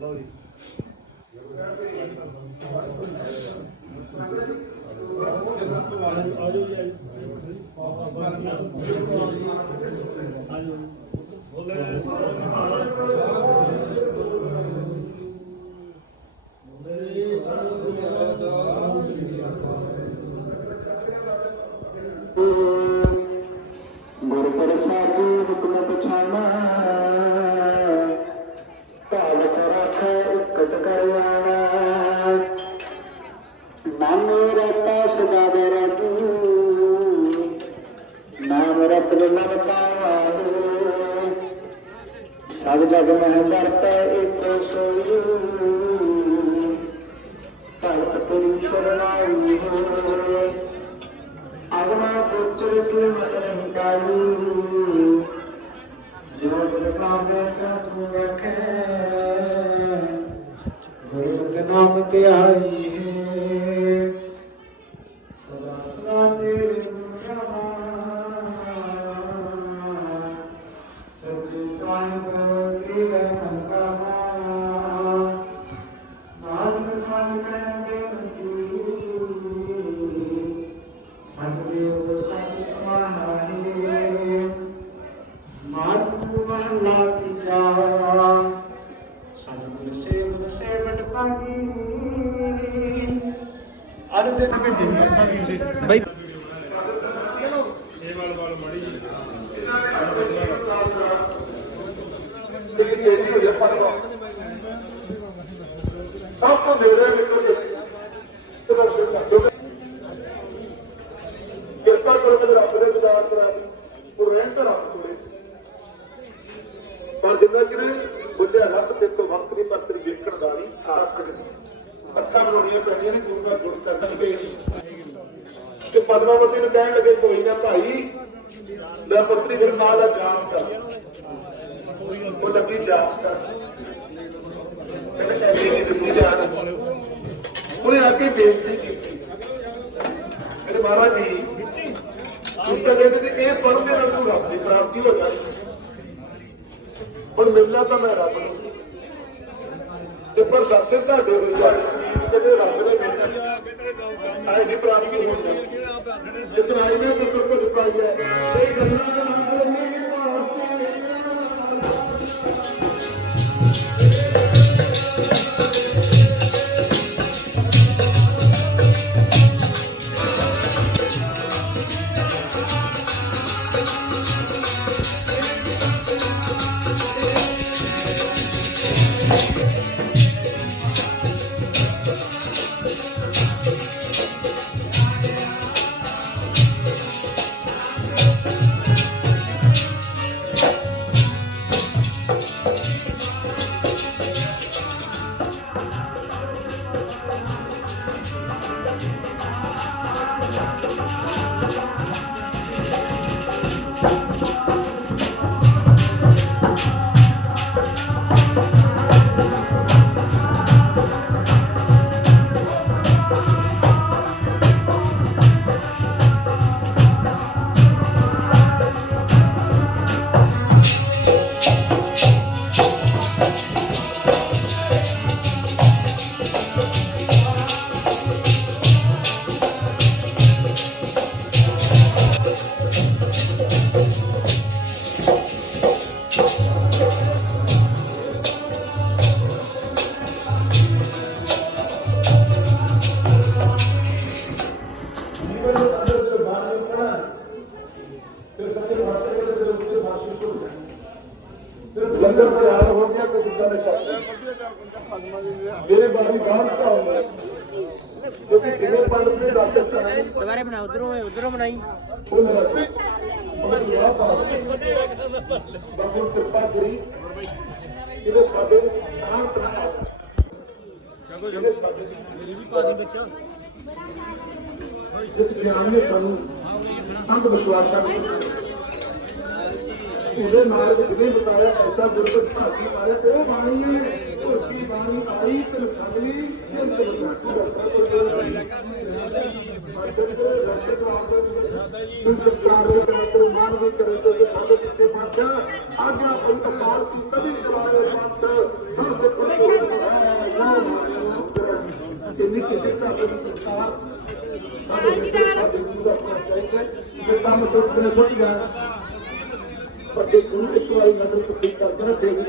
ਗੁਰ ਸਭ ਜਗ ਮਹਿ ਸੋਈ ਭਗਤ ਪੁਰੀ ਸ਼ਰਨਾਈ ਹੋਏ। ਅਗਨਾ ਪੁੱਤਰ ਕੀ ਮਨ ਕਾਈ ਜੋ ਜਨ ਨਾਮੇ ਰਖੇ। ਗੁਰੂ ਨਾਮ ਤੇ ਆਈ ਹੈ। ਸਦਾ ਸਦਾ ਤੇਰੇ ਗੁਣ ਤੋਂ ਨੇੜੇ ਨਿਕਲ ਕੇ ਕਿਰਪਾ ਕਰੋ ਰੱਬ ਦੇ ਦਿਦਾਰ ਕਰਾ ਦੀ ਉਹ ਰਹਿਣ ਤਾਂ ਰੱਬ ਕੋਲੇ। ਪਰ ਜਿੰਨਾ ਕਿ ਬੁੱਢਿਆ ਰੱਬ ਤੇ ਤੋਂ ਵਕਤ ਨਹੀਂ ਪਰ ਤੇਰੀ ਵੇਖਣ ਦਾ ਨਹੀਂ, ਆਖ ਅੱਖਾਂ ਬਣਾਉਣੀਆਂ ਪੈਣੀਆਂ ਨੇ, ਗੁਰੂ ਦਾ ਗੁਰ ਕਰਨਾ ਪਏਗੀ ਤੇ ਪਦਮਾਵਤੀ ਨੂੰ ਕਹਿਣ ਲੱਗੇ, ਕੋਈ ਨਾ ਭਾਈ ਲੈ ਪੁੱਤਰੀ ਫਿਰ ਨਾਲ ਆ ਜਾਮ ਕਰ ਉਹ ਲੱਗੀ ਜਾਮ ਕਰ ਬੇਨਤੀ ਕੀਤੀ। ਮੇਰੇ ਮਹਾਰਾਜ ਜੀ ਤੁਸੀਂ ਕਹਿੰਦੇ ਕਿ ਇਹ ਪੜ੍ਹਦੇ ਨਾਲ ਤੂੰ ਰੱਬ ਪ੍ਰਾਪਤੀ ਹੋ। ਜਾਣੀ ਹੁਣ ਮਿਲਣਾ ਤਾਂ ਮੈਂ ਰੱਬ ਨੂੰ। ਤੇ ਪਰ ਦਰਸ਼ਨ ਤੁਹਾਡੇ ਹੋ ਜਾਣੇ ਕਹਿੰਦੇ ਰੱਬ ਦੇ ਮਿਲਣਾ। ਆਏ ਦੀ ਪ੍ਰਾਪਤੀ ਹੋ ਜਾਣੀ ਜਿਤਨਾ ਆਈ ਨੇ ਤੇ ਕੁਝ ਪਾਈਆ ਇਹ ਗੱਲਾਂ ਨਾਲ ਮੇਰੇ ਪਾਸੇ ਫਿਰ ਸੱਚੇ ਪਾਤਸ਼ਾਹ ਦੇ ਦੇ ਉੱਤੇ ਮਹਿਸੂਸ ਹੋ ਜਾਣਾ ਫਿਰ ਲੰਗਰ ਤਿਆਰ ਹੋ ਗਿਆ ਤੇ ਜਿੱਦਾਂ ਦੇ ਚੱਲਦੇ ਮੇਰੇ ਬਾਣੀ ਗਾਣ ਦਾ ਹੁੰਦਾ ਕਿਉਂਕਿ ਜਿਵੇਂ ਪੜ੍ਹਦੇ ਰਾਜਸਥਾਨ ਹੈ ਦੁਬਾਰੇ ਬਣਾ ਉਧਰੋਂ ਉਧਰੋਂ ਬਣਾਈ ਉਹ ਮੇਰਾ ਸੀ ਉਹਨਾਂ ਦੀ ਆਪ ਬਾਬੂ ਕਿਰਪਾ ਕਰੀ ਇਹਦੇ ਸਾਡੇ ਸ਼ਾਂਤ ਨਾ ਜਦੋਂ ਮੇਰੀ ਵੀ ਪਾ ਦੀ ਵਿੱਚ ਜਿਸ ਗਿਆਨ ਨੇ ਸਾਨੂੰ ਅੰਧ ਵਿਸ਼ਵਾਸਾਂ ਨੂੰ ਉਹਦੇ ਨਾਲ ਜਿਹਨੇ ਬਤਾਇਆ ਐਸਾ ਗੁਰਬਤ ਭਾਗੀ ਮਾਰੇ ਤੇ ਉਹ ਬਾਣੀ ਹੈ ਧੁਰਕੀ ਬਾਣੀ ਆਈ ਤੇ ਸਗਲੀ ਜਿੰਦ ਬਤਾਈ ਰੱਖਾ ਕੋਈ ਸਰਕਾਰ ਦੇ ਤਰ ਮਾਨ ਵੀ ਕਰੇ ਤੇ ਸਾਡੇ ਪਿੱਛੇ ਪਾਛਾ ਆਗਿਆ ਪੰਤ ਪਾਰ ਸੀ ਕਦੀ ਕਰਾਵੇ ਪੰਤ ਸਭ ਸੇ ਕਿੰਨੀ ਕਿਤੇ ਦਾ ਸਰਕਾਰ ਗੁਰੂ ਦਾ ਹੈ ਇਹ ਕੰਮ ਸੁਣ ਕੇ ਸੁਣ ਗਿਆ ਪਰ ਜੇ ਗੁਰੂ ਇੱਕ ਵਾਰੀ ਨਜ਼ਰ ਕੁੱਤੀ ਕਰਦੇ ਨਾ ਫੇਰ ਵੀ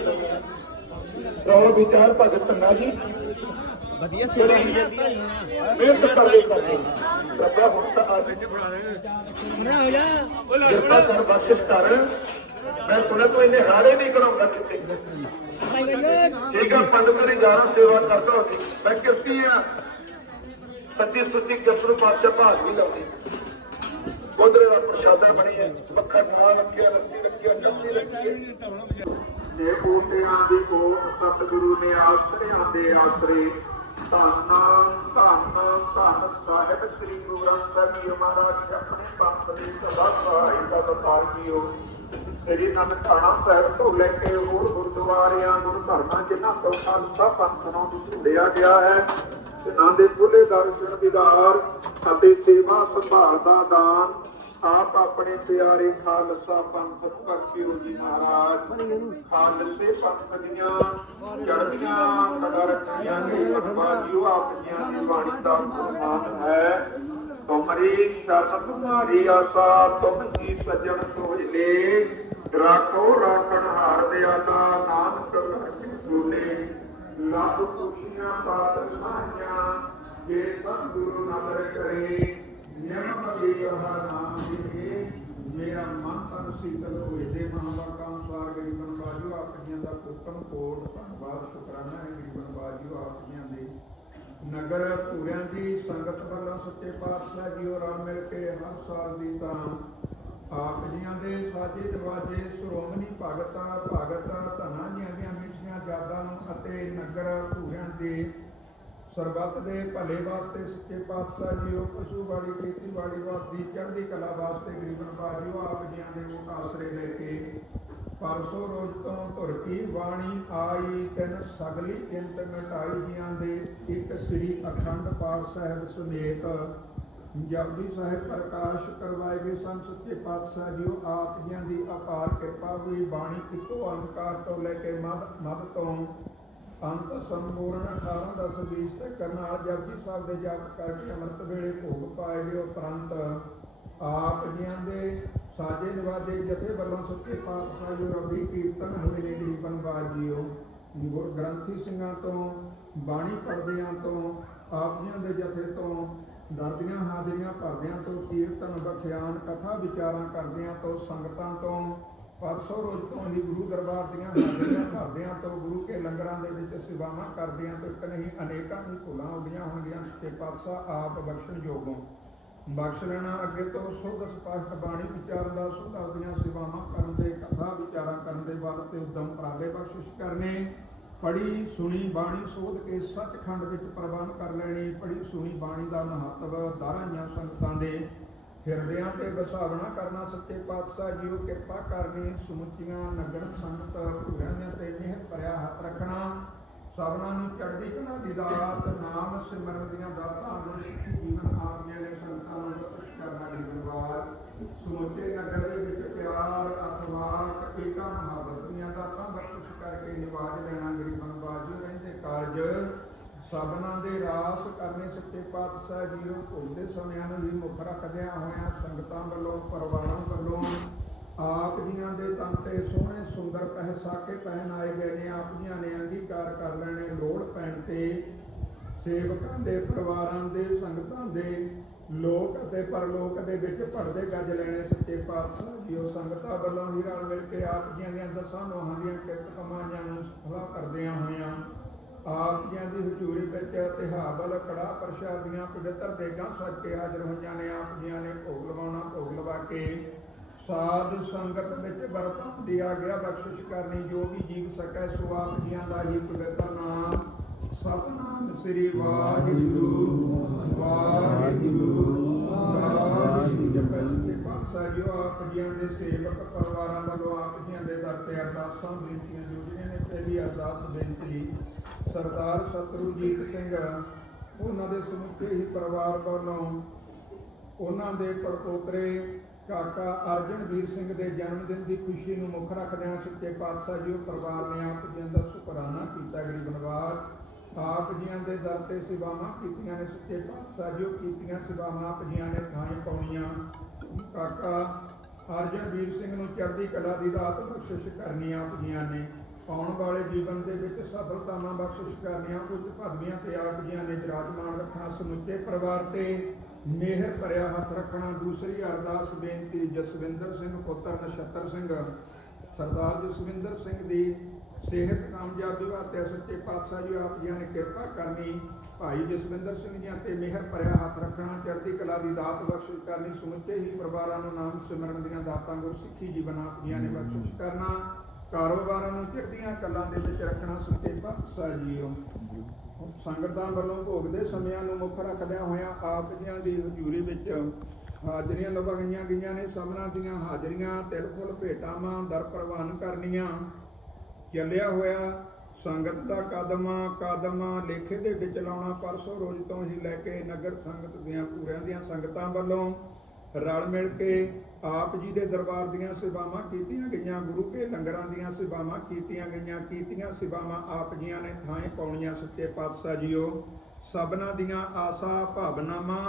ਰੌਲਾ ਵਿਚਾਰ ਭਗਤ ਸੰਨਾ ਜੀ ਵਧੀਆ ਸੇਵਾ ਹੋਈ ਮਿਹਨਤ ਕਰਦੇ ਕਰਦੇ। ਰੱਬਾ ਹੁਣ ਤਾਂ ਆ ਜੀ ਬਣਾ ਹੋ ਜਾ। ਕਿਰਪਾ ਕਰ ਬਖਸ਼ਿਸ਼ ਕਰ ਮੈਂ ਸੁਣਿਆ ਤੂੰ ਇਹਨੇ ਹਾਰੇ ਨਹੀਂ ਕਰਾਉਂਦਾ ਕਿਤੇ। ਭਾਈ ਬੰਦੇ ਠੀਕ ਆ, ਪੰਡਤ ਦੀ ਜਾਰਾ ਸੇਵਾ ਕਰਦਾ ਹੁੰਦੀ ਮੈਂ ਕਿਰਤੀ ਆ। ਸੱਚੀ ਸੁੱਚੀ ਕਿਰਪਾ ਪਾਤਸ਼ਾਹ ਭਾਗ ਵੀ ਲਾਉਂਦੀ। ਉਧਰ ਦਾ ਪ੍ਰਸ਼ਾਦਾ ਬਣੀ ਹੈ। ਮੱਖਣ ਨਾਲ ਰੱਖਿਆ ਲੱਸੀ ਰੱਖਿਆ ਚੱਪੀ ਰੱਖੀ ਹੈ ਜੇ ਬੂਟਿਆਂ ਦੀ ਕੋ ਸਤਿਗੁਰੂ ਨੇ ਆਸਰਿਆਂ ਦੇ ਆਸਰੇ, ਧੰਨ ਧੰਨ ਧੰਨ ਸਾਹਿਬ ਸ੍ਰੀ ਗੁਰੂ ਗ੍ਰੰਥ ਸਾਹਿਬ ਜੀ ਮਹਾਰਾਜ ਆਪਣੇ ਪੰਥ ਦੀ ਸਦਾ ਸਹਾਈ ਦਾ ਵਪਾਰ ਕੀਓ ਤੇਰੀ ਨਮ ਸਾਹਿਬ ਤੋਂ ਲੈ ਕੇ ਹੋਰ ਗੁਰਦੁਆਰਿਆਂ ਗੁਰ ਜਿਨ੍ਹਾਂ ਤੋਂ ਖਾਲਸਾ ਪੰਥ ਨੂੰ ਢੂੰਡਿਆ ਗਿਆ ਹੈ, ਜਿਨ੍ਹਾਂ ਦੇ ਖੁੱਲੇ ਦਰਸ਼ਨ ਦੀਦਾਰ ਅਤੇ ਸੇਵਾ ਸੰਭਾਲ ਦਾ ਦਾਨ ਆਪ ਆਪਣੇ ਪਿਆਰੇ ਖਾਲਸਾ ਪੰਥ ਕਰਕਿਓ ਜੀ ਮਹਾਰਾਜ। ਖਾਲਸੇ ਪੰਥ ਦੀਆਂ ਚੜ੍ਹਦੀਆਂ ਕਲਾ ਰੱਖੀਆਂ ਨੇ ਬਾਜੀਓ ਆਪ ਜੀਆਂ ਦੀ ਬਾਣੀ ਦਾ ਗੁਰਮਾਨ ਹੈ। ਤੁਮਰੀ ਸ਼ਰਨ ਤੁਮਾਰੀ ਆਸਾ, ਤੁਮ ਹੀ ਸੱਜਣ ਸੋਜ ਰਾਖੋ ਰਾਖਣ ਹਾਰ ਦਿਆਤਾ ਨਾਨਕ ਲਾਗੇ ਸੋਲੇ ਲੱਭ ਕੁਸ਼ੀਆਂ ਪਾਤ ਸਾਈਆਂ ਜੇ ਸਤ ਗੁਰੂ ਨਦਰ ਕਰੇ। ਨਿਯਮ ਕਰੀ ਕਹਾ ਨਾਮ ਜੀ ਮੇਰਾ ਮਨ ਤਨ ਸੀਤਲ ਹੋਏ ਦੇ ਮਹਾਵਾਕਾ ਅਨੁਸਾਰ ਗਰੀਬਨ ਬਾਜੂ ਆਪ ਦਾ ਹੁਕਮ ਕੋਟ, ਧੰਨਵਾਦ, ਸ਼ੁਕਰਾਨਾ ਹੈ ਗਰੀਬਨ ਬਾਜੂ ਆਪ ਦੇ। ਨਗਰ ਪੂਰਿਆਂ ਦੀ ਸੰਗਤ ਵੱਲੋਂ ਸੱਚੇ ਪਾਤਸ਼ਾਹ ਜੀ ਔਰ ਮਿਲ ਕੇ ਹਰ ਸਾਲ ਦੀ ਤਰ੍ਹਾਂ ਆਪ ਜੀਆਂ ਦੇ ਸਾਜੇ ਸ਼੍ਰੋਮਣੀ ਭਗਤਾਂ ਭਗਤਾਂ, ਧਨਾਂ ਜੀਆਂ ਦੀਆਂ ਮਿੱਠੀਆਂ ਯਾਦਾਂ ਨੂੰ ਅਤੇ ਨਗਰ ਪੂਰਿਆਂ ਦੇ ਸਰਬੱਤ ਦੇ ਭਲੇ ਵਾਸਤੇ ਸੱਚੇ ਪਾਤਸ਼ਾਹ ਜੀਓ, ਪਸ਼ੂਵਾੜੀ, ਖੇਤੀਬਾੜੀ ਵਾਸਤੇ, ਚੜ੍ਹਦੀ ਕਲਾ ਵਾਸਤੇ ਗਰੀਬਨ ਬਾਜੂ ਆਪ ਜੀਆਂ ਦੇ ਉਹ ਆਸਰੇ ਲੈ ਕੇ ਪਰਸੋਂ ਰੋਜ਼ ਤੋਂ ਧੁਰ ਬਾਣੀ ਆਈ, ਤਿੰਨ ਸਗਲੀ ਚਿੰਤ ਮਿਟਾਈ ਜੀਆਂ ਦੇ ਇੱਕ ਸ੍ਰੀ ਅਖੰਡ ਪਾਠ ਸਾਹਿਬ ਸਮੇਤ ਜਪਜੀ ਸਾਹਿਬ ਪ੍ਰਕਾਸ਼ ਕਰਵਾਏ ਗਏ ਸਨ। ਸੱਚੇ ਪਾਤਸ਼ਾਹ ਜੀਓ, ਆਪ ਜੀਆਂ ਦੀ ਅਪਾਰ ਕਿਰਪਾ ਹੋਈ। ਬਾਣੀ ਇੱਕੋ ਅੰਕਾਰ ਤੋਂ ਲੈ ਕੇ ਮਦ ਮਦ ਤੋਂ ਅੰਤ ਸੰਪੂਰਨ 18 10 20 ਤੱਕ ਨਾਲ ਜਪਜੀ ਸਾਹਿਬ ਦੇ ਜਪ ਕਰਕੇ ਅੰਮ੍ਰਿਤ ਵੇਲੇ ਭੋਗ ਪਾਏ ਗਏ। ਉਪਰੰਤ ਆਪ ਜੀਆਂ ਦੇ ਸਾਜੇ ਨਿਵਾਜੇ ਜਥੇ ਵੱਲੋਂ ਸੱਚੇ ਪਾਤਸ਼ਾਹ ਜੀ ਰਬੀ ਕੀਰਤਨ ਹੋਏ ਨੇ ਗਰੀਬਨ ਬਾਜੀਓ। ਗੁਰ ਗ੍ਰੰਥੀ ਸਿੰਘਾਂ ਤੋਂ, ਬਾਣੀ ਪੜ੍ਹਦਿਆਂ ਤੋਂ, ਆਪ ਜੀਆਂ ਦੇ ਜਥੇ ਤੋਂ ਦਰਦੀਆਂ ਹਾਜ਼ਰੀਆਂ ਭਰਦਿਆਂ ਤੋਂ ਕੀਰਤਨ ਬਖਿਆਨ ਕਥਾ ਵਿਚਾਰਾਂ ਕਰਦਿਆਂ ਤੋਂ, ਸੰਗਤਾਂ ਤੋਂ, ਪਰਸੋਂ ਰੋਜ਼ ਤੋਂ ਹੀ ਗੁਰੂ ਦਰਬਾਰ ਦੀਆਂ ਹਾਜ਼ਰੀਆਂ ਭਰਦਿਆਂ ਤੋਂ, ਗੁਰੂ ਕੇ ਲੰਗਰਾਂ ਦੇ ਵਿੱਚ ਸੇਵਾਵਾਂ ਕਰਦਿਆਂ ਤੋਂ ਇੱਕ ਨਹੀਂ, ਅਨੇਕਾਂ ਹੀ ਭੁੱਲਾਂ ਹੁੰਦੀਆਂ ਹੋਣਗੀਆਂ ਸੱਚੇ ਪਾਤਸ਼ਾਹ ਆਪ ਬਖਸ਼ਣ ਯੋਗੋਂ। ਬਖਸ਼ ਲੈਣਾ ਅੱਗੇ ਤੋਂ ਸੁਧ ਸਪਸ਼ਟ ਬਾਣੀ ਵਿਚਾਰ ਦਾ ਸੁਧ ਆਪਣੀਆਂ ਸੇਵਾਵਾਂ ਕਰਨ ਦੇ, ਕਥਾ ਵਿਚਾਰਾਂ ਕਰਨ ਦੇ ਵਾਸਤੇ ਉਦਮ ਪ੍ਰਾਲੇ ਬਖਸ਼ਿਸ਼ ਕਰਨੇ। ਪੜੀ ਸੁਣੀ, ਬਾਣੀ ਸੋਧ ਕੇ ਸੱਚਖੰਡ ਵਿੱਚ ਪ੍ਰਵਾਨ ਕਰ ਲੈਣੀ। ਪੜੀ ਸੁਣੀ, ਬਾਣੀ ਦਾ ਮਹੱਤਵ ਦਾਰਾਂਆਂ ਸੰਗਤਾਂ ਦੇ ਹਿਰਦਿਆਂ ਤੇ ਵਸਾਵਣਾ ਕਰਨਾ। ਸੱਚੇ ਪਾਤਸ਼ਾਹ ਜੀਓ ਕਿਰਪਾ ਕਰਨੀ। ਸਮੁੱਚੀਆਂ ਨਗਰ ਸੰਗਤ ਭੁਰਿਆਂ ਤੇ ਮਿਹਰ ਭਰਿਆ ਹੱਥ ਰੱਖਣਾ। ਸਭਨਾਂ ਨੂੰ ਚੜ੍ਹਦੀ ਕਲਾ ਦੀ ਦਾਤ, ਨਾਮ ਸਿਮਰਨ ਦੀਆਂ ਦਾਤਾਂ ਨੂੰ ਸਿੱਖੀ ਜੀਵਨ ਆਗਿਆ ਨੇ ਸੰਤਾਂ ਨੂੰ ਕਰਨਾ ਦੀ ਦਰਬਾਰ। ਸਮੁੱਚੇ ਨਗਰ ਦੇ ਵਿੱਚ ਪਿਆਰ ਅਥਵਾਰ ਏਕਾ ਮੁਹੱਬਤ ਦੀਆਂ ਦਾਤਾਂ ਬਖਸ਼ ਕਰਕੇ ਨਿਵਾਜ ਲੈਣਾ ਗਰੀਬਾਂ ਬਾਜੂ ਰਹਿੰਦੇ ਕਾਰਜ। ਸਭਨਾਂ ਦੇ ਰਾਸ ਕਰਨੇ ਸੱਚੇ ਪਾਤਸ਼ਾਹ ਜੀਓ ਭੁੱਲਦੇ ਸਮਿਆਂ ਨੂੰ ਵੀ ਮੁੱਖ ਰੱਖਦਿਆਂ ਹੋਇਆਂ ਸੰਗਤਾਂ ਵੱਲੋਂ, ਪਰਿਵਾਰਾਂ ਵੱਲੋਂ ਆਪ ਜੀਆਂ ਦੇ ਤਨ ਤੇ ਸੋਹਣੇ ਸੁੰਦਰ ਪਹਿਸਾਕੇ ਪਹਿਨਾਏ ਗਏ ਨੇ। ਆਪ ਜੀਆਂ ਨੇ ਅੰਗੀਕਾਰ ਕਰ ਲੈਣੇ ਲੋੜ ਪੈਣ ਤੇ ਸੇਵਕਾਂ ਦੇ, ਪਰਿਵਾਰਾਂ ਦੇ, ਸੰਗਤਾਂ ਦੇ ਲੋਕ ਅਤੇ ਪਰਲੋਕ ਦੇ ਵਿੱਚ ਪੜਦੇ ਗੱਜ ਲੈਣੇ ਸੱਚੇ ਪਾਤਸ਼ਾਹ ਜੀਓ ਸੰਗਤਾਂ ਵੱਲੋਂ ਹੀ ਰਲ ਮਿਲ ਕੇ ਆਪ ਜੀਆਂ ਦੀਆਂ ਦਸਾਂ ਨੋਹਾਂ ਦੀਆਂ ਕਿਰਤ ਕਮਾਈਆਂ ਨੂੰ ਸਫਲਾ ਕਰਦਿਆਂ ਹੋਇਆਂ, ਆਪ ਜੀਆਂ ਦੀ ਹਜ਼ੂਰੀ ਵਿੱਚ ਤਿਹਾਬਲ ਕੜਾ ਪ੍ਰਸ਼ਾਦ ਦੀਆਂ ਪਵਿੱਤਰ ਦੇਗਾਂ ਸੱਚ ਕੇ ਹਾਜ਼ਰ ਹੋਈਆਂ ਨੇ, ਆਪ ਜੀਆਂ ਨੇ ਭੋਗ ਲਵਾਉਣਾ ਭੋਗ ਲਵਾ ਕੇ ਸਾਧ ਸੰਗਤ ਵਿੱਚ ਵਰਤਾਂ ਦਿਆ ਗਿਆ ਬਖਸ਼ਿਸ਼ ਕਰਨੀ, ਜੋ ਵੀ ਜੀਵ ਸਕੈ, ਸੋ ਆਪ ਜੀਆਂ ਦਾ ਹੀ ਪਵਿੱਤਰ ਨਾਮ ਸਤਨਾਮ ਸ੍ਰੀ ਵਾਹਿਗੁਰੂ। ਵਾਹਿਗੁਰੂ ਪਾਤਸ਼ਾਹ ਆਪ ਜੀਆਂ ਦੇ ਸੇਵਕ ਪਰਿਵਾਰਾਂ ਵੱਲੋਂ ਆਪ ਜੀਆਂ ਦੇ ਦਰ ਤੇ ਅਰਦਾਸਾਂ ਬੇਨਤੀਆਂ ਜੁੜੀਆਂ ਨੇ ਪਹਿਲੀ ਅਰਦਾਸ ਬੇਨਤੀ ਸਰਦਾਰ ਸਤਰੂਜੀਤ ਸਿੰਘ ਉਹਨਾਂ ਦੇ ਸਮੁੱਚੇ ਹੀ ਪਰਿਵਾਰ ਵੱਲੋਂ ਉਹਨਾਂ ਦੇ ਪੜਪੋਤਰੇ ਕਾਕਾ ਅਰਜਨਵੀਰ ਸਿੰਘ ਦੇ ਜਨਮ ਦਿਨ ਦੀ ਖੁਸ਼ੀ ਨੂੰ ਮੁੱਖ ਰੱਖਦਿਆਂ ਸੱਚੇ ਪਾਤਸ਼ਾਹ ਜੀ ਉਹ ਪਰਿਵਾਰ ਨੇ ਆਪ ਜੀ ਦਾ ਸ਼ੁਕਰਾਨਾ ਕੀਤਾ ਗਰੀਬ ਨਵਾਜ਼ ਆਪ ਜੀਆਂ ਦੇ ਦਰ ਤੇ ਸੇਵਾਵਾਂ ਕੀਤੀਆਂ ਨੇ ਸੱਚੇ ਪਾਤਸ਼ਾਹ, ਜੀ ਕੀਤੀਆਂ ਸੇਵਾਵਾਂ ਆਪ ਜੀਆਂ ਨੇ ਥਾਂ ਪਾਉਣੀਆਂ। ਕਾਕਾ ਅਰਜਨਵੀਰ ਸਿੰਘ ਨੂੰ ਚੜ੍ਹਦੀ ਕਲਾ ਦੀ ਦਾਤ ਬਖਸ਼ਿਸ਼ ਕਰਨੀ ਆਪ ਜੀਆਂ ਨੇ। ਆਉਣ ਵਾਲੇ ਜੀਵਨ ਦੇ ਵਿੱਚ ਸਫਲਤਾਵਾਂ ਬਖਸ਼ਿਸ਼ ਕਰਨੀਆਂ, ਕੁਝ ਪਦਵੀਆਂ ਤੇ ਆਪ ਜੀਆਂ ਨੇ ਵਿਰਾਜਮਾਨ ਰੱਖਣਾ, ਸਮੁੱਚੇ ਪਰਿਵਾਰ ਤੇ ਮਿਹਰ ਭਰਿਆ ਹੱਥ ਰੱਖਣਾ। ਦੂਸਰੀ ਅਰਦਾਸ ਬੇਨਤੀ, ਜਸਵਿੰਦਰ ਸਿੰਘ ਪੁੱਤਰ ਨਛੱਤਰ ਸਿੰਘ। ਸਰਦਾਰ ਜਸਵਿੰਦਰ ਸਿੰਘ ਦੀ ਸਿਹਤ ਕਾਮਯਾਬੀ ਵਾਸਤੇ ਸੱਚੇ ਪਾਤਸ਼ਾਹ ਜੀ ਆਪ ਜੀਆਂ ਨੇ ਕਿਰਪਾ ਕਰਨੀ। ਭਾਈ ਜਸਵਿੰਦਰ ਸਿੰਘ ਜੀ ਤੇ ਮਿਹਰ ਭਰਿਆ ਹੱਥ ਰੱਖਣਾ, ਚੜ੍ਹਦੀ ਕਲਾ ਦੀ ਦਾਤ ਬਖਸ਼ਿਸ਼ ਕਰਨੀ, ਸਮੁੱਚੇ ਹੀ ਪਰਿਵਾਰਾਂ ਨੂੰ ਨਾਮ ਸਿਮਰਨ ਦੀਆਂ ਦਾਤਾਂ ਗੁਰਸਿੱਖੀ ਜੀਵਨ ਆਪ ਜੀਆਂ ਨੇ ਬਖਸ਼ਿਸ਼ ਕਰਨਾ। ਕਾਰੋਬਾਰਾਂ ਨੂੰ ਚੜ੍ਹਦੀਆਂ ਕਲਾਂ ਦੇ ਵਿੱਚ ਰੱਖਣਾ, ਸੱਚੇ ਪਾਤਸ਼ਾਹ ਜੀਓ। ਸੰਗਤਾਂ ਵੱਲੋਂ ਭੋਗ ਦੇ ਸਮਿਆਂ ਨੂੰ ਮੁੱਖ ਰੱਖਦਿਆਂ ਹੋਇਆਂ ਆਪ ਜੀਆਂ ਦੀ ਹਜ਼ੂਰੀ ਵਿੱਚ ਹਾਜ਼ਰੀਆਂ ਲਵਾਈਆਂ ਗਈਆਂ ਨੇ। ਸਭਨਾਂ ਦੀਆਂ ਹਾਜ਼ਰੀਆਂ, ਤਿਲ ਫੁੱਲ ਭੇਟਾਵਾਂ ਦਰ ਪ੍ਰਵਾਨ ਕਰਨੀਆਂ। ਚੱਲਿਆ ਹੋਇਆ। ਸੰਗਤ ਦਾ ਕਦਮ ਕਦਮ ਲੇਖੇ ਦੇ ਵਿੱਚ ਲਾਉਣਾ ਪਰਸੋਂ ਰੋਜ਼ ਤੋਂ ਹੀ ਲੈ ਕੇ ਨਗਰ ਸੰਗਤ ਦੀਆਂ ਪੂਰਿਆਂ ਦੀਆਂ ਸੰਗਤਾਂ ਵੱਲੋਂ ਰਲ ਮਿਲ ਕੇ ਆਪ ਜੀ ਦੇ ਦਰਬਾਰ ਦੀਆਂ ਸੇਵਾਵਾਂ ਕੀਤੀਆਂ ਗਈਆਂ, ਗੁਰੂ ਕੇ ਲੰਗਰਾਂ ਦੀਆਂ ਸੇਵਾਵਾਂ ਕੀਤੀਆਂ ਗਈਆਂ, ਕੀਤੀਆਂ ਸੇਵਾਵਾਂ ਆਪ ਜੀਆਂ ਨੇ ਥਾਂ ਪਾਉਣੀਆਂ ਸੱਚੇ ਪਾਤਸ਼ਾਹ ਜੀਓ। ਸਭਨਾਂ ਦੀਆਂ ਆਸਾ ਭਾਵਨਾਵਾਂ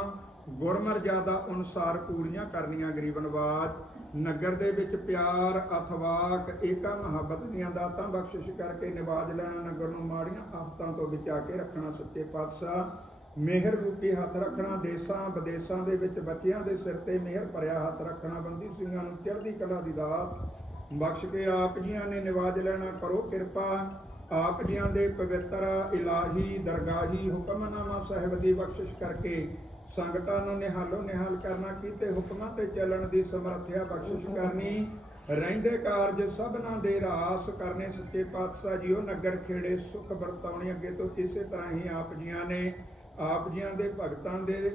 ਗੁਰਮਰਜ਼ਾਦਾ ਅਨੁਸਾਰ ਪੂਰੀਆਂ ਕਰਨੀਆਂ ਗਰੀਬ ਨਵਾਜ ਨਗਰ ਦੇ ਵਿੱਚ ਪਿਆਰ, ਅਥਵਾਕ, ਏਕਾ ਮੁਹੱਬਤ ਦੀਆਂ ਦਾਤਾਂ ਬਖਸ਼ਿਸ਼ ਕਰਕੇ ਨਿਵਾਜ ਲੈਣਾ, ਨਗਰ ਨੂੰ ਮਾੜੀਆਂ ਆਫਤਾਂ ਤੋਂ ਬਚਾ ਕੇ ਰੱਖਣਾ ਸੱਚੇ ਪਾਤਸ਼ਾਹ। ਮਿਹਰ ਰੂਪੀ ਹੱਥ ਰੱਖਣਾ, ਦੇਸਾਂ ਵਿਦੇਸਾਂ ਦੇ ਵਿੱਚ ਬੱਚਿਆਂ ਦੇ ਸਿਰ ਤੇ ਮਿਹਰ ਭਰਿਆ ਹੱਥ ਰੱਖਣਾ, ਬੰਦੀ ਸਿੰਘਾਂ ਨੂੰ ਚੜ੍ਹਦੀ ਕਲਾ ਦੀ ਦਾਤ। ਬਖਸ਼ ਕੇ ਆਪ ਜੀਆਂ ਨੇ ਨਿਵਾਜ ਲੈਣਾ, ਕਰੋ ਕਿਰਪਾ। ਆਪ ਜੀਆਂ ਦੇ ਪਵਿੱਤਰ ਇਲਾਹੀ ਦਰਗਾਹੀ ਹੁਕਮਨਾਮਾ ਸਾਹਿਬ ਦੀ ਬਖਸ਼ਿਸ਼ ਕਰਕੇ ਸੰਗਤਾਂ ਨੂੰ ਨਿਹਾਲੋ, ਨਿਹਾਲ ਕਰਨਾ ਕੀਤੇ ਹੁਕਮਾਂ ਤੇ ਚੱਲਣ ਦੀ ਸਮਰੱਥਿਆ ਬਖਸ਼ਿਸ਼ ਕਰਨੀ। ਰਹਿੰਦੇ ਕਾਰਜ ਸਭਨਾਂ ਦੇ ਰਾਸ ਕਰਨੇ ਸੱਚੇ ਪਾਤਸ਼ਾਹ ਜੀਓ, ਨਗਰ ਖੇੜੇ ਸੁਖ ਵਰਤਾਉਣੇ ਅੱਗੇ ਤੋਂ ਇਸੇ ਤਰ੍ਹਾਂ ਹੀ ਆਪ ਜੀਆਂ ਨੇ, ਆਪ ਜੀਆਂ ਦੇ ਭਗਤਾਂ ਦੇ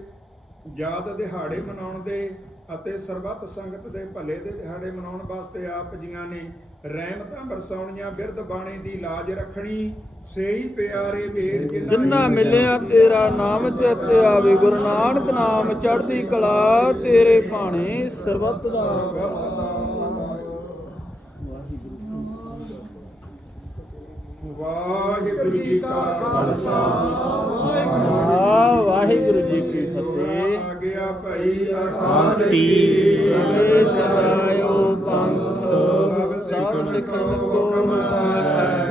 ਯਾਦ ਦਿਹਾੜੇ ਮਨਾਉਣ ਦੇ ਅਤੇ ਸਰਬੱਤ ਸੰਗਤ ਦੇ ਭਲੇ ਦੇ ਦਿਹਾੜੇ ਮਨਾਉਣ ਵਾਸਤੇ ਆਪ ਜੀਆਂ ਨੇ ਰਹਿਮਤਾਂ ਬਰਸਾਉਣੀਆਂ ਬਿਰਧ ਬਾਣੀ ਦੀ ਲਾਜ ਰੱਖਣੀ। ਸੇਈ ਪਿਆਰੇ ਵੇਦ ਜਿੰਨਾ ਮਿਲਿਆ ਤੇਰਾ ਨਾਮ ਚਿਤ ਆਵੇ ਗੁਰੂ ਨਾਨਕ ਨਾਮ ਚੜ੍ਹਦੀ ਕਲਾ ਤੇਰੇ ਭਾਣੇ ਸਰਬੱਤ ਦਾ। ਵਾਹਿਗੁਰੂ ਜੀ ਕਾ ਖਾਲਸਾ। ਵਾਹਿਗੁਰੂ ਜੀ ਕੀ ਫਤਿਹ। ਭਾਈ ਤੀ ਤਰਾਇਓ ਪੰਥ ਸਭ ਹੈ।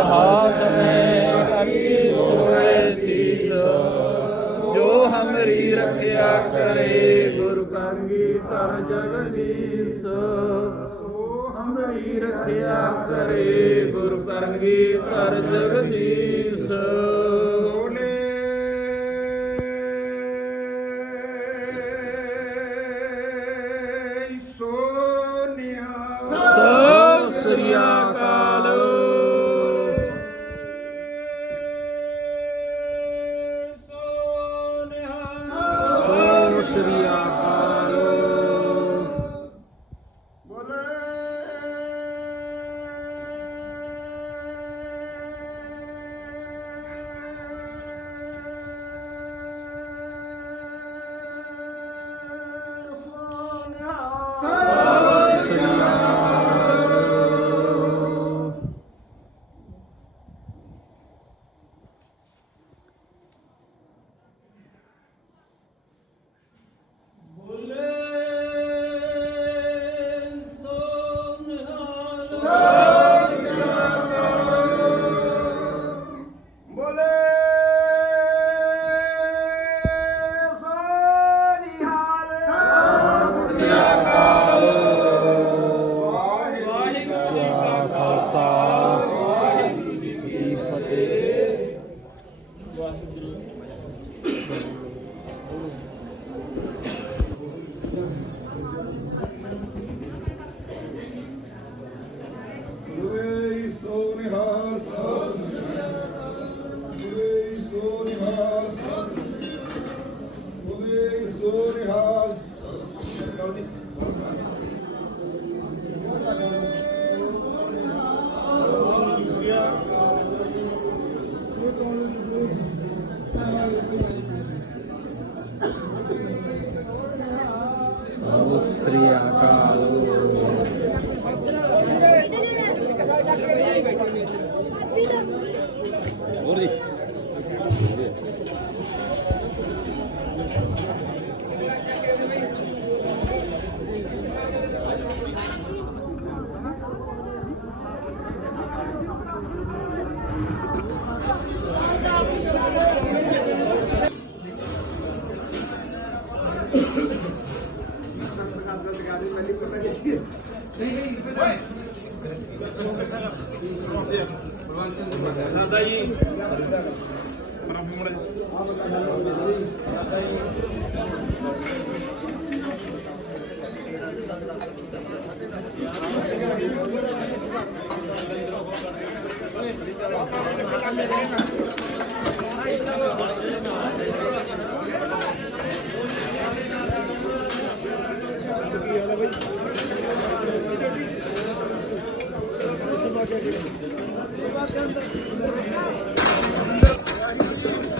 ਚਾਕੇ ਹਾਥ ਮੈਂ ਕਰੀ ਹੋਏ ਸੀਸ ਜੋ ਹਮਰੀ ਰੱਖਿਆ ਕਰੇ ਗੁਰ ਕੰਗੀ ਤਰ ਜਗਦੀਸ਼ ਸੋ ਹਮਰੀ ਰੱਖਿਆ ਕਰੇ ਗੁਰ ਕੰਗੀ Orada. ਸ੍ਰੀ ਅਕਾਲ ਜਦ Thank you.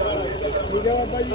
ਠੀਕ ਹੈ ਬਾਬਾ ਜੀ।